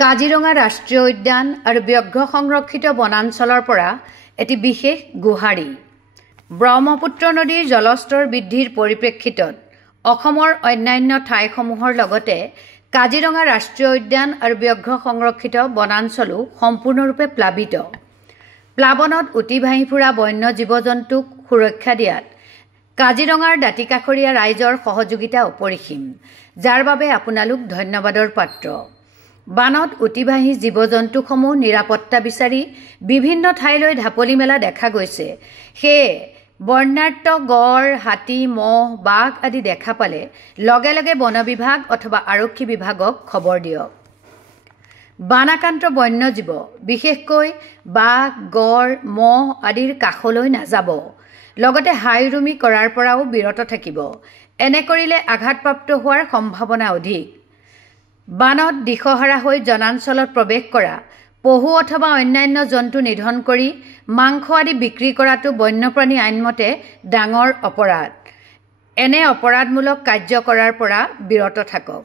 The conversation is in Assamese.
কাজিৰঙা ৰাষ্ট্ৰীয় উদ্যান আৰু ব্যাঘ্ৰ সংৰক্ষিত বনাঞ্চলৰ পৰা এটি বিশেষ গুহাৰি। ব্ৰহ্মপুত্ৰ নদীৰ জলস্তৰ বৃদ্ধিৰ পৰিপ্ৰেক্ষিতত অসমৰ অন্যান্য ঠাইসমূহৰ লগতে কাজিৰঙা ৰাষ্ট্ৰীয় উদ্যান আৰু ব্যাঘ্ৰ সংৰক্ষিত বনাঞ্চলো সম্পূৰ্ণৰূপে প্লাবিত। প্লাৱনত উটি ভাহি ফুৰা বন্য জীৱ-জন্তুক সুৰক্ষা দিয়াত কাজিৰঙাৰ দাঁতিকাষৰীয়া ৰাইজৰ সহযোগিতা অপৰিসীম, যাৰ বাবে আপোনালোক ধন্যবাদৰ পাত্ৰ। বানত উটি ভাহি জীৱ-জন্তুসমূহ নিৰাপত্তা বিচাৰি বিভিন্ন ঠাইলৈ ঢাপলি মেলা দেখা গৈছে। সেয়ে বৰ্ণাঢ্য গড়, হাতী, মহ, বাঘ আদি দেখা পালে লগে লগে বন বিভাগ অথবা আৰক্ষী বিভাগক খবৰ দিয়ক। বানাক্ৰান্ত বন্যজীৱ, বিশেষকৈ বাঘ, গড়, মহ আদিৰ কাষলৈ নাযাব। লগতে হাইৰুমি কৰাৰ পৰাও বিৰত থাকিব। এনে কৰিলে আঘাতপ্ৰাপ্ত হোৱাৰ সম্ভাৱনা অধিক। বানত দিশহাৰা হৈ জনাঞ্চলত প্ৰৱেশ কৰা, পহু অথবা অন্যান্য জন্তু নিধন কৰি মাংস আদি বিক্ৰী কৰাটো বন্যপ্ৰাণী আইনমতে ডাঙৰ অপৰাধ। এনে অপৰাধমূলক কাৰ্য কৰাৰ পৰা বিৰত থাকক।